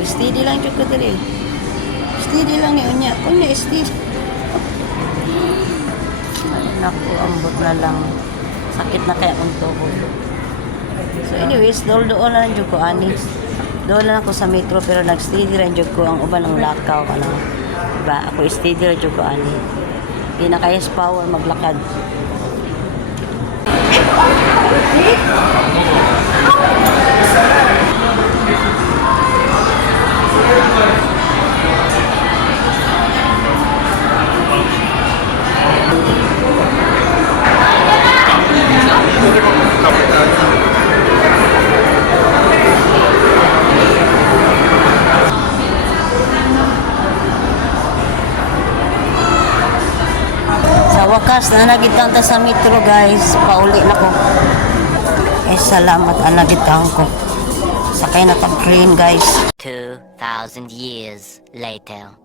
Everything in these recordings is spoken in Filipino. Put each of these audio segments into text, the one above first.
Nag-steady lang jud ko diri. Steady lang ni unya. Unya steady. Ay, naku, ambot na lang. Sakit na kaya kung tuhod. So anyways, doon lang jud ko ani. Doon lang ako sa metro pero nag-steady lang jud ko ang uban ng lakaw ano. Diba? Ako steady lang jud ko ani. Di na kaya power maglakad. Sa wakas na nagitang ta sa metro guys, pauli na ko. Salamat ang nagitang ko. Sakay na tag train guys. 2,000 years later.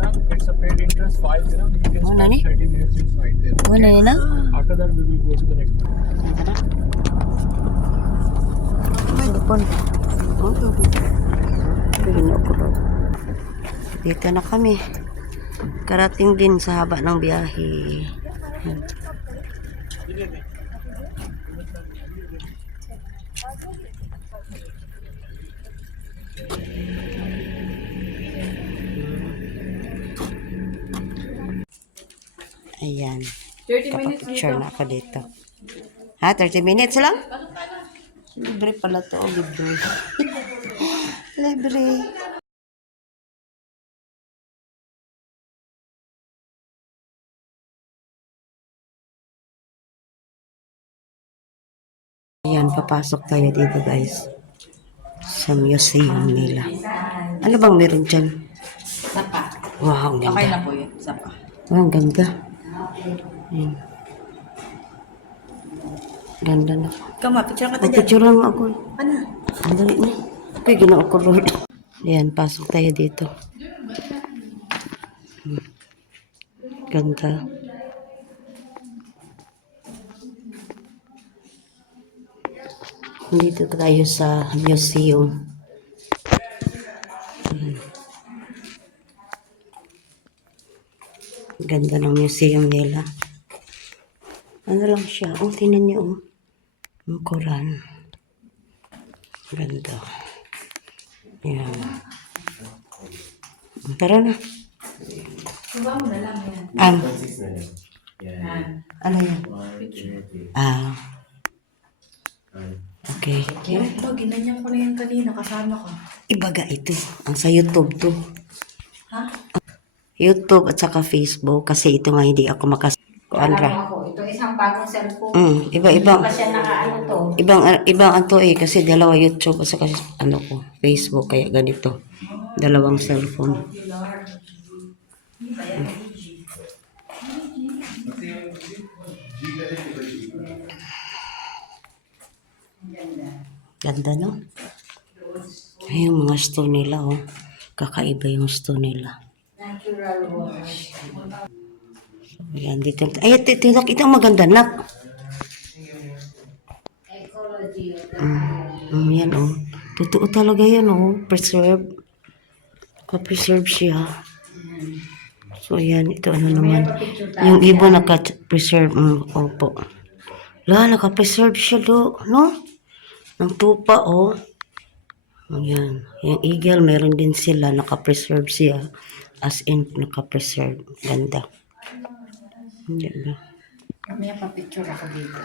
Yeah, it's a paid entrance 5 dirham. You can Oh, spend nani? 30 minutes inside there. Oh, nani na? After that, we will go to the next one. Dito na. Cellphone. Dito na kami. Karating din sa haba ng biyahe. Ayan. 30 minutes Kapag-picture dito. na ako dito. Ha? 30 minutes lang? Libre pala to. Libre. Libre. Ayan, papasok tayo dito guys. Sa museum nila. Ano bang meron dyan? Sapa. Wow, ang Okay ganda. na po yun. Sapa. Wow, ang ganda. Ayan. Ganda na. Kama, picture ka tayo dyan. Magpicturean mo ako. Ano? Ang dali na. Kaya ginoo ko Lord. Ayan, pasok tayo dito. Ganda. Dito tayo sa museum. Ganda ng museum nila. Ano lang siya? Oh, tinan niyo oh. Ang Quran. Ganda. Yan. Tara na. Suba mo na lang yan. Ano yan? Ah. Okay. Ito, ginanyan ko na yan kanina. Kasama ko. Ibaga ito. Ang sa YouTube to. Ha? YouTube at saka Facebook. Kasi ito nga hindi ako Andra. Ako, ito isang bagong cellphone. Iba-ibang. Kasi nakaano to. Ibang ato eh. Kasi dalawa YouTube at saka ano ko. Facebook. Kaya ganito. Dalawang cellphone. Ganda no? Ay, yung mga stone nila oh. Kakaiba yung stone nila. Natural water. Ayan, dito. Ay, ito ang maganda nak. Ecology. Yan oh. Totoo talaga yan oh. Preserve. Ka-preserve siya. So, ayan. Ito ano naman. Yung ibon naka-preserve. Opo. Naka-preserve siya do. No? Ng tupa oh. Ayan. Yung eagle, meron din sila. Naka-preserve siya. As in, naka-preserve. Ganda. Hindi ba? May pa-picture ako dito.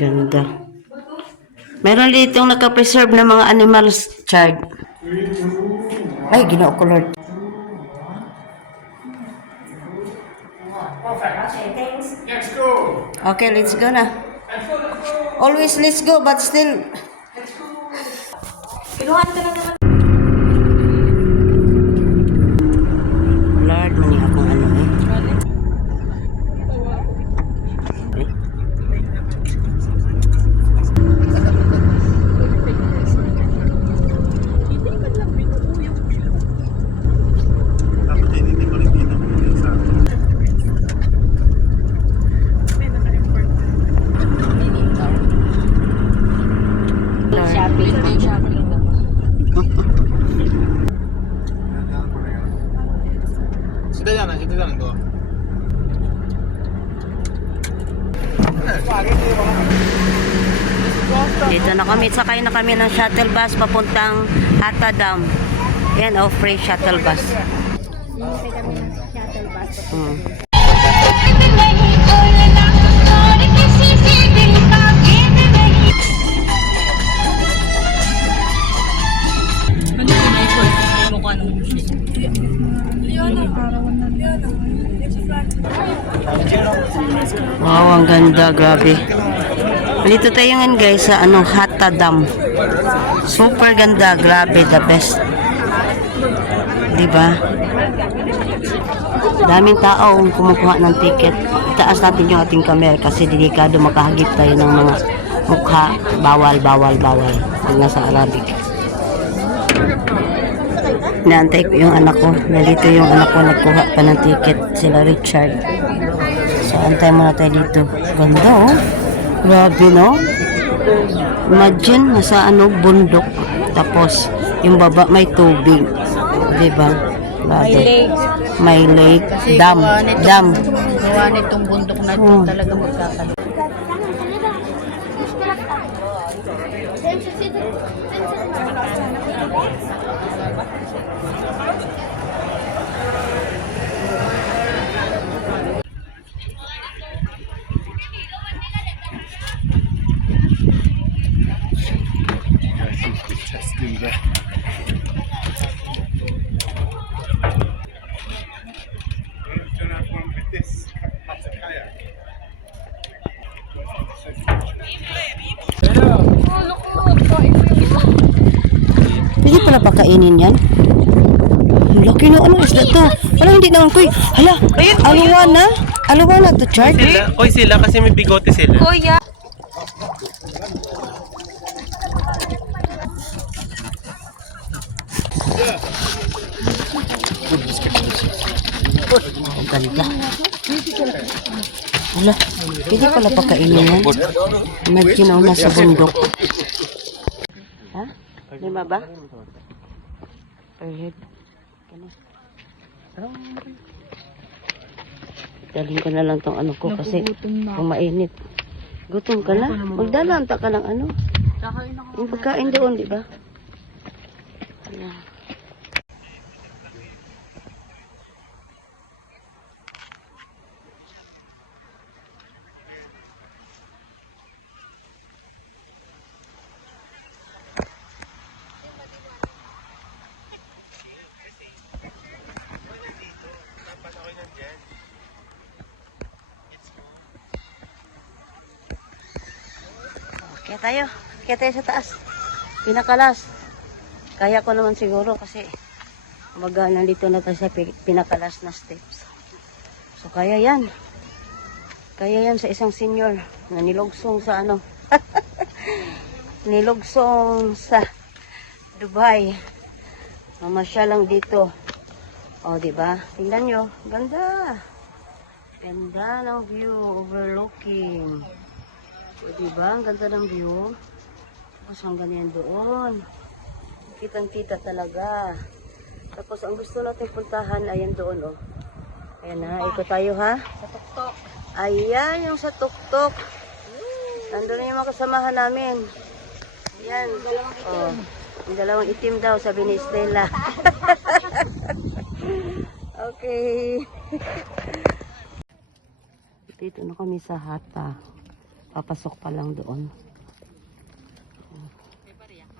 Ganda. Meron dito naka-preserve na mga animals chart. Ay, ginoo ko Lord. Let's go! Okay, let's go na. Always let's go, but still. Kinuhaan ka na naman. Lord, mani akong ano eh. सीधे जाना दो Dito na kami. Sakay na kami ng shuttle bus papuntang Hatta Dam. Yan, free shuttle bus. Wow, ang ganda, grabe. Dito tayo ngayon guys sa Hatta Dam. Super ganda, grabe, the best. Diba? Daming tao ang kumukuha ng ticket. Itaas natin yung ating camera kasi delikado makahagip tayo ng mga mukha, bawal. Pag nasa Arabic. Inaantay ko yung anak ko. Nandito yung anak ko, nagkuha pa ng ticket. Sila Richard. So, antay muna tayo dito. Ganda, oh. Grabe, no? Imagine, nasa bundok. Tapos, yung baba may tubig. Diba? Grabe. May lake. Dam. Gawa nitong bundok na ito talaga magkakalit. Hindi pala pakainin yan. Ang laki na ano isda to. Parang hindi naman koy. Hala, aluwana to Chard. Sila kasi may bigote sila. Ang ganda. Hala, hindi pala pakainin yan. Imagine ako nasa bundok. Ha? Lima ba? Per head. Dalhin ko na lang tong ano ko kasi kung mainit. Gutom ka na? Magdalanta ka ng ano? Yung pagkain doon, di ba? Ayan. Kaya tayo sa taas. Pinakalas. Kaya ko naman siguro kasi nandito na tayo sa pinakalas na steps. So kaya yan. Kaya yan sa isang senior na nilugsong sa nilugsong sa Dubai. Mamasya lang dito. O, diba? Tingnan nyo. Ganda. Ganda ng view overlooking. O, diba? Ang ganda ng view. Tapos hanggang yan doon. Kitang-kita talaga. Tapos ang gusto natin puntahan, ayan doon, oh. Ayan na, ikot tayo ha. Sa tuktok. Ayan, yung sa tuktok. Nandun na yung mga kasamahan namin. Ayan. Oh, yung dalawang itim daw, sabi ni Stella. Okay. Dito na kami sa Hata. Papasok pa lang doon.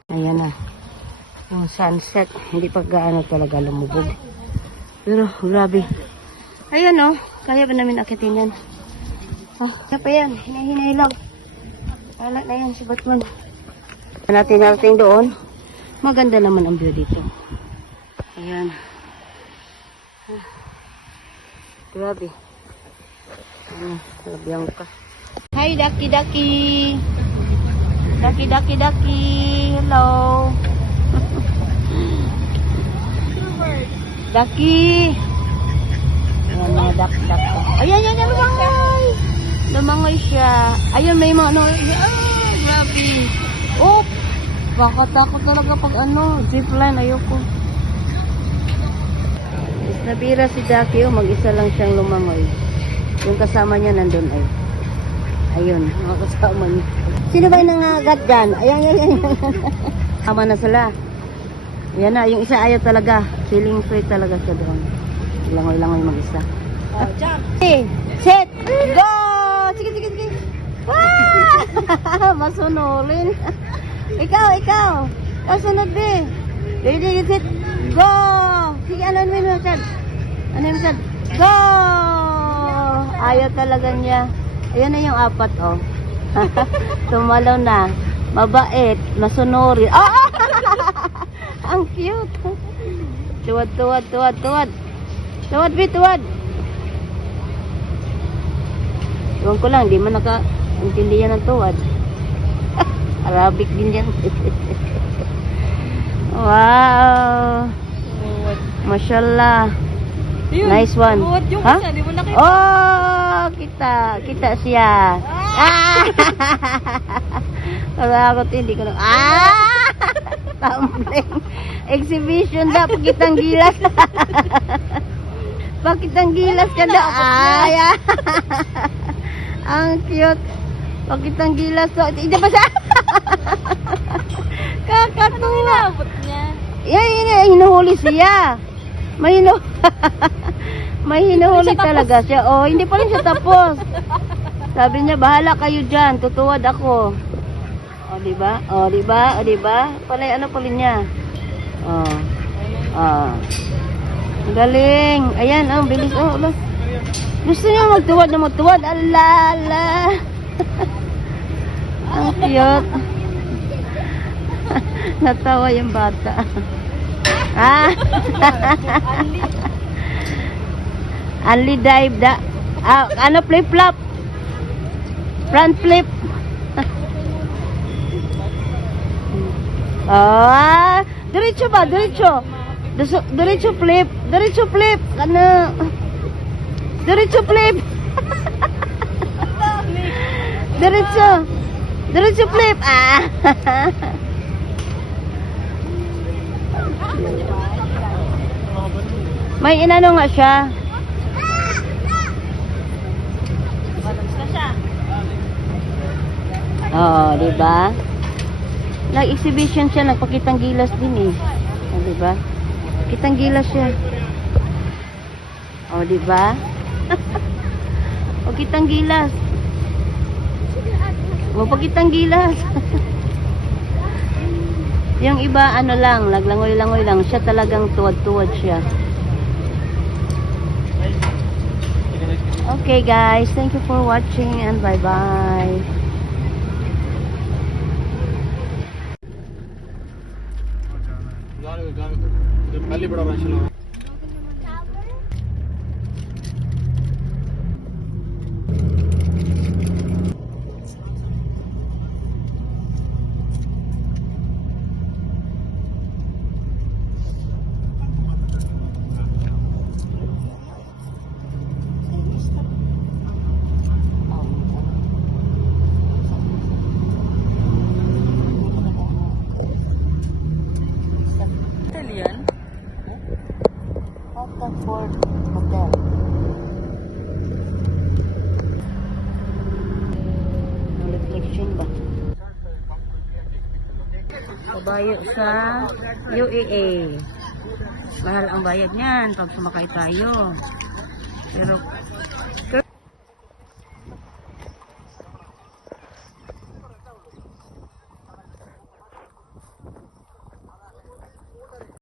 Ayan na. Yung sunset. Hindi pa gaano talaga lumubog. Pero grabe. Ayan o. Kaya ba namin akitin yan? Kaya pa yan. Hinahinay lang. Wala na yan si Batman. Natin doon. Maganda naman ang view dito. Ayan. Grabe. Grabe ang ka. Hi, Daki Daki. Daki. Hello. Daki. Ayan mga dak. Ayan, lumangoy. Lumangoy siya. Ayun, may mga grabe. Oh, baka takot talaga pag zipline. Ayoko. Nabira si Daki, mag-isa lang siyang lumangoy. Yung kasama niya nandun ay. Ayun, mga kasama niya. Sino ba yung nangagat dyan? Ayan. Tama na sila. Yan na, yung isa ayaw talaga. Feeling free talaga siya doon. Langoy-langoy mag-isa. Jump! Okay, set, go! Sige. Masunulin. Ikaw. Kasunod din. Ready, set, go! Sige, ano mo, Chad? Go! Ayaw talaga niya. Ayan na yung apat, oh. Tumalaw na. Mabait. Masunuri. Oh! Ang cute. Tuwad. Tuwad. Iwan ko lang, di man naka-intindihan ng tuwad. Arabic din yan. Wow. Mashallah. Nice one. Ha? Oh, kita siya. Wala ako hindi ko na. Tumbling. Exhibition da, pakitang gilas. Pakitang gilas ka da. Ang cute. Pakitang gilas to. Ito pa siya. Kakatuwa. Yan, hinuhuli siya. May hinuhuli talaga siya. Oh, hindi pa rin siya tapos. Sabi niya, bahala kayo dyan. Tutuwad ako. O, diba? O, diba? O, diba? Palay, ano pala niya? O. O. Galing. Ayan, oh, bilis. Oh, ala. Gusto niya magtuwad na magtuwad. Ala, ala. Ang cute. Natawa yung bata. Only dive da. Ano, flip-flop. Front flip. Diretso ba? Diretso. Diretso flip. Diretso flip. Ano? Diretso flip. Diretso. Diretso flip. May inano nga siya. Oo, diba? Nag-exhibition siya, nagpakitang gilas din eh. O, diba? Kitang gilas siya. O, diba? O, kitang gilas. O, pakitang gilas. Yung iba, ano lang, naglangoy-langoy lang. Siya talagang tuwad-tuwad siya. Okay guys, thank you for watching and bye-bye. पहले बड़ा फंक्शन हो Ford Hotel. Reflection ba? Pabayo sa UAE. Mahal ang bayad niyan pag sumakay tayo. Pero